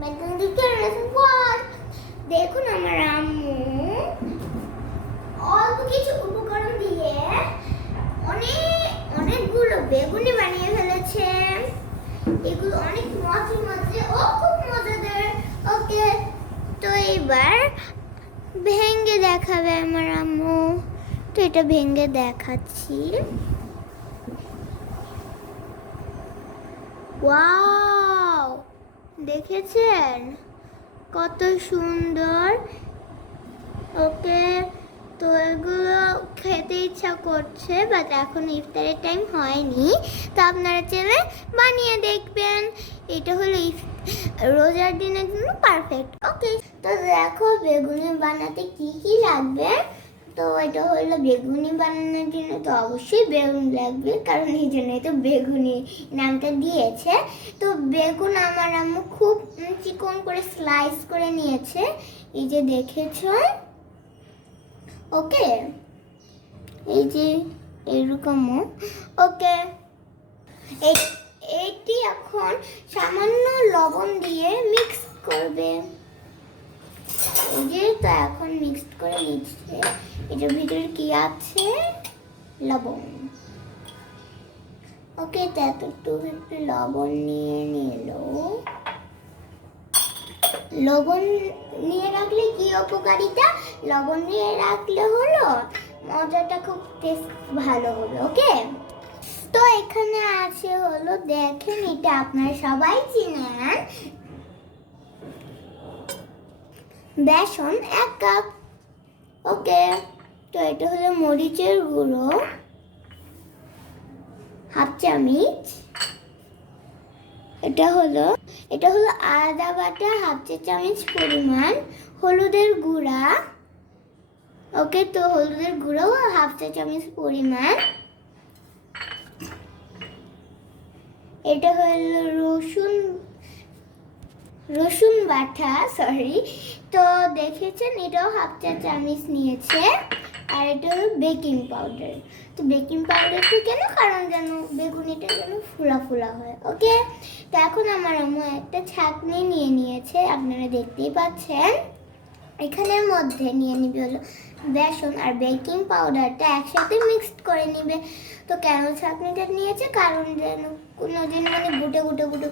বেগুন দিকে দেখুন আমার আম্মু অল্প কিছু উপকরণ দিয়ে অনেকগুলো বেগুনি বানিয়ে ফেলেছে। এগুলো অনেক মজা ও খুব মজাদার। ওকে, তো এবার ভেঙে দেখাবে আমার আম্মু। তো এটা ভেঙে দেখাচ্ছি। ওয়াও, দেখেছেন কত সুন্দর। ওকে, তো এগুলো খেতে ইচ্ছা করছে, বাট এখন ইফতারের টাইম হয়নি। তো আপনারা চাইলে বানিয়ে দেখবেন। এটা হলো রোজার দিনের জন্য পারফেক্ট। ওকে, তো দেখো বেগুনি বানাতে কি কি লাগবে। তো এটা হলো বেগুনি বানানোর জন্য তো অবশ্যই বেগুন লাগবে, কারণ এই জন্যই তো বেগুনি নামটা দিয়েছে। তো বেগুন আমার আম্মু খুব চিকন করে স্লাইস করে নিয়েছে, এই যে দেখেছো। ওকে, এই যে এরকম। ওকে, এটি এখন সামান্য লবণ দিয়ে মিক্স করবে। এই যে তো এখন মিক্স করে নিচ্ছে। এটার ভিতরে কি আছে? লবণ। ওকে, তো একটু লবণ নিয়ে নিল। লবণ নিয়ে রাখলে কি উপকারিতা? লবণ নিয়ে রাখলে হলো মজাটা খুব টেস্ট ভালো হবে। ওকে, তো এখানে আছে হলো, দেখেন এটা আপনারা সবাই চিনেন, বেসন 1 কাপ। ওকে, তো এটা হলো মরিচের গুঁড়ো হাফ চামচ। এটা হলো আদা বাটা হাফ চা চামচ পরিমাণ। হলুদের গুঁড়া। ওকে, তো হলুদের গুঁড়াও হাফ চা চামচ পরিমাণ। এটা হলো রসুন বাটা, সরি। তো দেখেছেন এটাও হাফ চা চামচ নিয়েছে। আর এটা হলো বেকিং পাউডার। তো বেকিং পাউডারটা কেন? কারণ যেন বেগুনিটা যেন ফুলা ফুলা হয়। ওকে, তো এখন আমার আম্মু একটা ছাঁকনি নিয়ে নিয়েছে, আপনারা দেখতেই পাচ্ছেন। এখানের মধ্যে নিয়ে নিবে হলো বেসন আর বেকিং পাউডারটা একসাথে মিক্সড করে নিবে। তো কেন ছাঁকনিটা নিয়েছে? কারণ যেন কোনো দিন মানে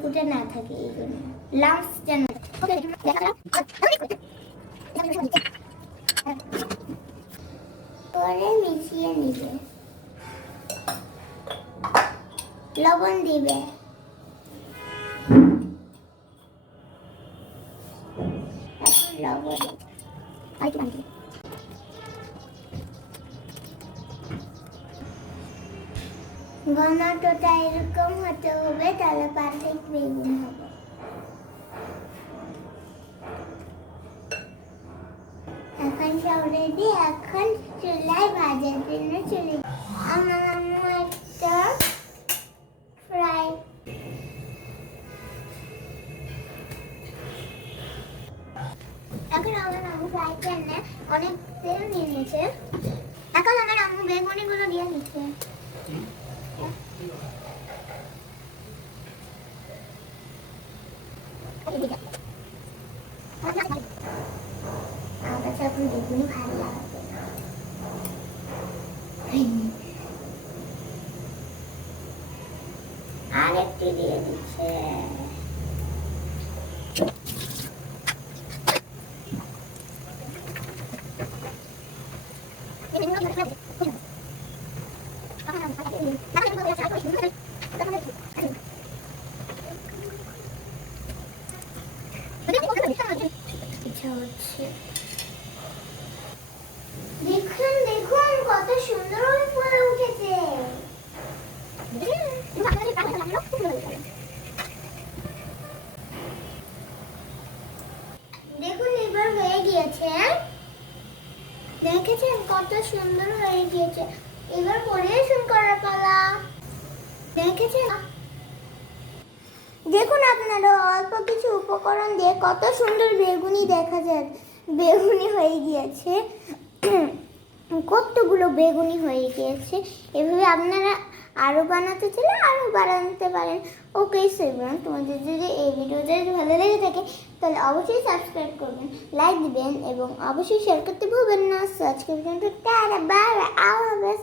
গুটে না থাকে, এই জন্য লাম্পস যেন পরে মিশিয়ে নিবে। লবণ দিবে। লবণ ঘনত্বটা এরকম হতে হবে, তাহলে পারফেক্ট বেগুন হবে। এখন সব রেডি। এখন চুলায় ভাজার জন্য চলে আমার আম্মু একটা ফ্রাই প্যানে অনেক তেল নিয়ে নিয়েছে। এখন আমার আম্মু বেগুনিগুলো দিয়ে নিচ্ছে। বেগুনি ভালো লাগবে আর একটু দিয়ে দিচ্ছে। দেখুন কত সুন্দর ফুলে উঠেছে। দেখুন এবার হয়ে গিয়েছে। দেখেছেন কত সুন্দর হয়ে গিয়েছে। এবার পরিবেশন করার পালা। দেখেছেন? দেখুন আপনারা অল্প কিছু উপকরণ দিয়ে কত সুন্দর বেগুনি দেখা যায়। বেগুনি হয়ে গিয়েছে, কতগুলো বেগুনি হয়ে গিয়েছে। এভাবে আপনারা আরো বানাতে চাইলে আরো বানাতে পারেন। ওকে সেভেন, তোমাদের যদি এই ভিডিওটা যদি ভালো লেগে থাকে তাহলে অবশ্যই সাবস্ক্রাইব করবেন, লাইক দিবেন এবং অবশ্যই শেয়ার করতে ভুলবেন না। আজকের ভিডিওটা টাটা বাই বাই, আল্লাহ হাফেজ।